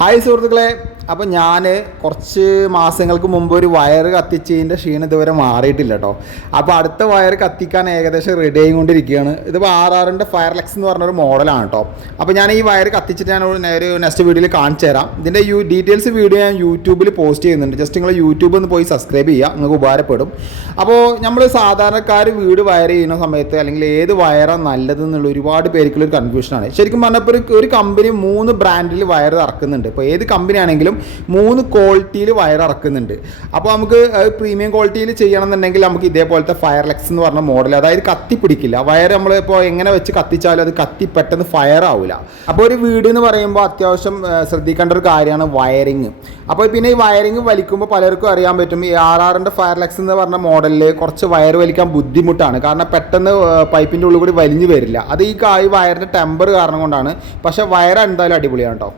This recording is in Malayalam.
ഹായ് സുഹൃത്തുക്കളെ. അപ്പോൾ ഞാൻ കുറച്ച് മാസങ്ങൾക്ക് മുമ്പ് ഒരു വയർ കത്തിച്ചതിന്റെ ക്ഷീണം ഇതുവരെ മാറിയിട്ടില്ല കേട്ടോ അപ്പോൾ അടുത്ത വയർ കത്തിക്കാൻ ഏകദേശം റെഡി ആയിക്കൊണ്ടിരിക്കുകയാണ്. ഇതിപ്പോൾ ആർ ആറിന്റെ ഫയർലെക്സ് എന്ന് പറഞ്ഞൊരു മോഡലാണ് കേട്ടോ അപ്പോൾ ഞാൻ ഈ വയർ കത്തിച്ചിട്ട് ഞാൻ ഒരു- നെക്സ്റ്റ് വീഡിയോയിൽ കാണിച്ചു തരാം. ഇതിന്റെ യു ഡീറ്റെയിൽസ് വീഡിയോ ഞാൻ യൂട്യൂബിൽ പോസ്റ്റ് ചെയ്യുന്നുണ്ട്. ജസ്റ്റ് നിങ്ങൾ യൂട്യൂബിൽ നിന്ന് പോയി സബ്സ്ക്രൈബ് ചെയ്യുക നിങ്ങൾക്ക് ഉപകാരപ്പെടും. അപ്പോൾ നമ്മൾ സാധാരണക്കാർ വീട് വയർ ചെയ്യുന്ന സമയത്ത് അല്ലെങ്കിൽ ഏത് വയറാണ് നല്ലതെന്നുള്ള ഒരുപാട് പേർക്കുള്ള ഒരു കൺഫ്യൂഷനാണ് ശരിക്കും പറഞ്ഞപ്പോൾ ഒരു കമ്പനി മൂന്ന് ബ്രാൻഡിൽ വയർ ഇറക്കുന്നുണ്ട്. ഇപ്പോൾ ഏത് കമ്പനി ആണെങ്കിലും മൂന്ന് ക്വാളിറ്റിയിൽ വയർ ഇറക്കുന്നുണ്ട്. അപ്പോൾ നമുക്ക് പ്രീമിയം ക്വാളിറ്റിയിൽ ചെയ്യണമെന്നുണ്ടെങ്കിൽ നമുക്ക് ഇതേപോലത്തെ ഫയർലെക്സ് എന്ന് പറഞ്ഞ മോഡൽ അതായത് കത്തി പിടിക്കില്ല വയർ നമ്മൾ ഇപ്പോൾ എങ്ങനെ വെച്ച് കത്തിച്ചാലും അത് കത്തി പെട്ടെന്ന് ഫയർ ആവില്ല അപ്പോൾ ഒരു വീട് എന്ന് പറയുമ്പോൾ അത്യാവശ്യം ശ്രദ്ധിക്കേണ്ട ഒരു കാര്യമാണ് വയറിങ് അപ്പോൾ പിന്നെ ഈ വയറിങ് വലിക്കുമ്പോൾ പലർക്കും അറിയാൻ പറ്റും ഈ ആർ ആറിന്റെ ഫയർലെക്സ് എന്ന് പറഞ്ഞ മോഡലിൽ കുറച്ച് വയർ വലിക്കാൻ ബുദ്ധിമുട്ടാണ്. കാരണം പെട്ടെന്ന് പൈപ്പിന്റെ ഉള്ളിൽ കൂടി വലിഞ്ഞു വരില്ല. അത് ഈ വയറിന്റെ ടെമ്പർ കാരണം കൊണ്ടാണ്. പക്ഷേ വയർ എന്തായാലും അടിപൊളിയാണ് കേട്ടോ